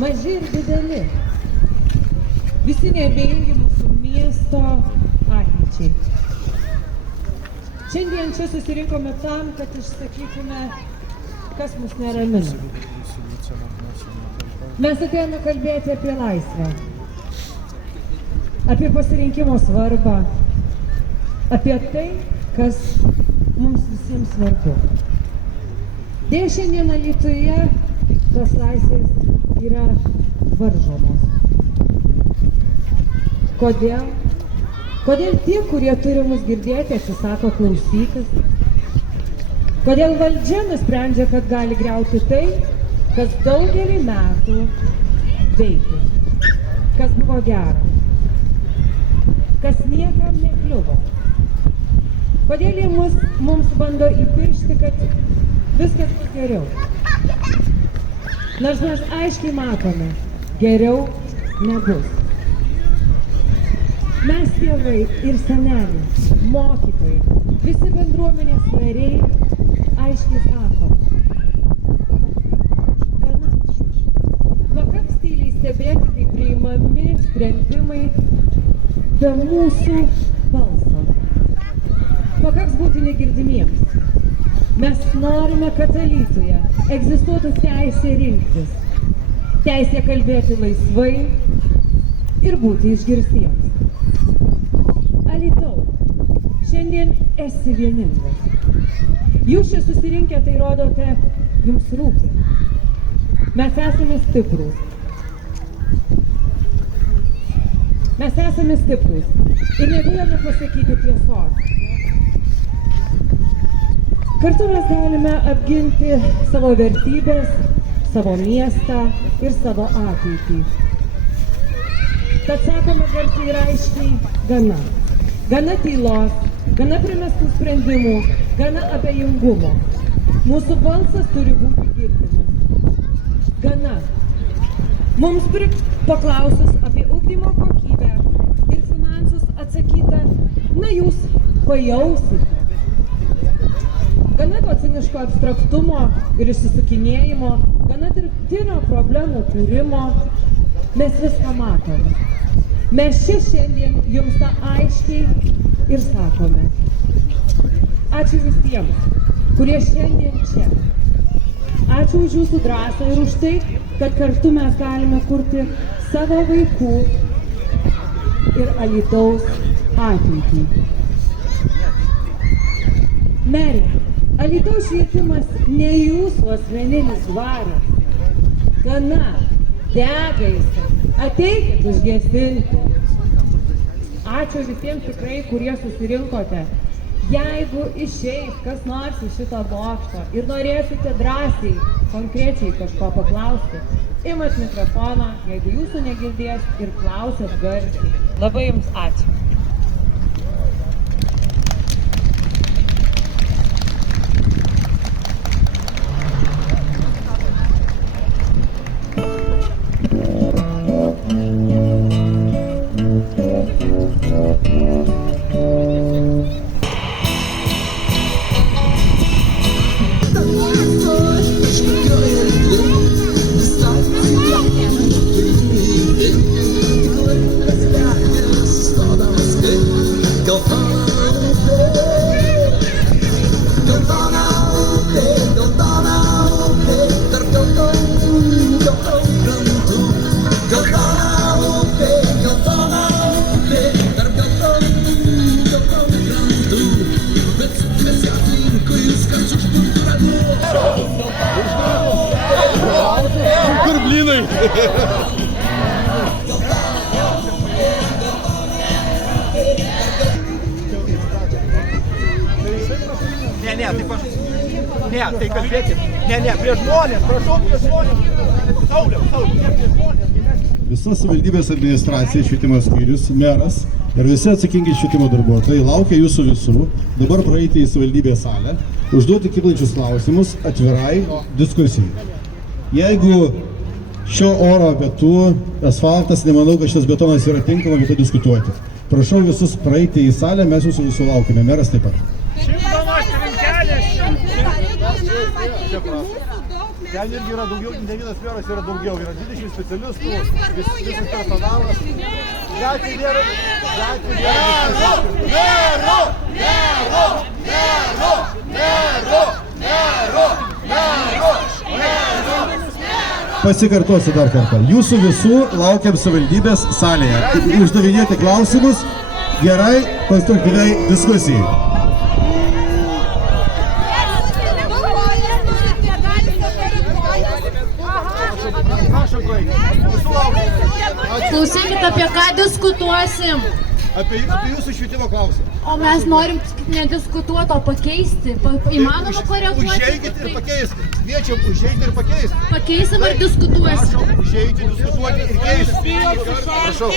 maži ir dideli. Visi neabejingi mūsų miesto ateičiai. Šiandien čia susirinkome tam, kad išsakytume, kas mus neramina. Mes atėjome kalbėti apie laisvę, apie pasirinkimo svarbą, apie tai, kas mums visiems svarbu. Deja, šiandien Alytuje tos laisvės yra varžomos. Kodėl? Kodėl tie, kurie turi mus girdėti, atsisako klausytis? Kodėl valdžia nusprendžia, kad gali griauti tai, kas daugelį metų veikė, kas buvo gera, kas niekam nekliuvo? Kodėl jie mums bando įpiršti, kad viskas bus geriau? Nors mes aiškiai matome, geriau nebus. Mes tėvai ir seneliai, mokytojai, visi bendruomenės nariai aiškiai sakome. Gana. Pakaks tyliai stebėti, kai priimami sprendimai be mūsų balso. Pakaks būti negirdimiems. Mes norime, kad Alytuje egzistuotų teisė rinktis, teisė kalbėti laisvai ir būti išgirstiems. Alytau, šiandien esi vieningas. Jūs čia susirinkę tai rodote, jums rūpi. Mes esame stiprūs. Mes esame stiprūs ir nebijome pasakyti tiesos. Kartu mes galime apginti savo vertybės, savo miestą ir savo ateitį. Tad sakome garsiai ir aiškiai, gana. Gana tylos, gana primestų sprendimų, gana abejingumo. Mūsų balsas turi būti girdimas. Gana. Mums paklausus apie ugdymo kokybę ir finansus atsakyta, na jūs pajausite. Gana to ciniško abstraktumo ir išsisukinėjimo, gana dirbtinio problemų kūrimo. Mes viską matome. Mes čia šiandien jums tą aiškiai ir sakome. Ačiū visiems, kurie šiandien čia. Ačiū už jūsų drąsą ir už tai, kad kartu mes galime kurti savo vaikų ir Alytaus ateitį. Mere, Alytaus švietimas ne jūsų asmeninis dvaras. Gana. Dega jisai. Ateikit užgesinti. Ačiū visiems tikrai, kurie susirinkote. Jeigu išeis kas nors iš šito bokšto ir norėsite drąsiai, konkrečiai kažko paklausti, imat mikrofoną, jeigu jūsų negirdės ir klausėt garsiai. Labai jums ačiū. Tai kalbėkit. Ne, prie žmonės, prašau prie žmonės. Sauliau, Visa savivaldybės administracija, švietimo skyrius, meras ir visi atsakingi švietimo darbuotojai laukia jūsų visų dabar praeiti į savivaldybės salę, užduoti kylančius klausimus atvirai diskusijai. Jeigu šio oro metu asfaltas, nemanau, kad šitas betonas yra tinkama vieta diskutuoti. Prašau visus praeiti į salę, mes jūsų visų laukime, meras taip pat. Šimdonos trinkelės, Ten irgi yra daugiau, ne vienas meras yra daugiau, yra 20 specialistų, visas personalas. Gatvė nėra. Pasikartosiu dar kartą. Jūsų visų laukiam savivaldybės salėje. Uždavinėti klausimus gerai, konstruktyviai diskusijai. Prašom, praeiti. Visų laukia. Klausykit, apie ką diskutuosim. Apie jūsų švietimo klausimą. O mes norim nediskutuoti, o pakeisti. Įmanoma koreguoti. Užeikit ir pakeisti. Kviečiam užeikti ir pakeisti. Pakeisim ar diskutuosim. Prašom, užeikti, diskutuoti ir keisti. Prašau.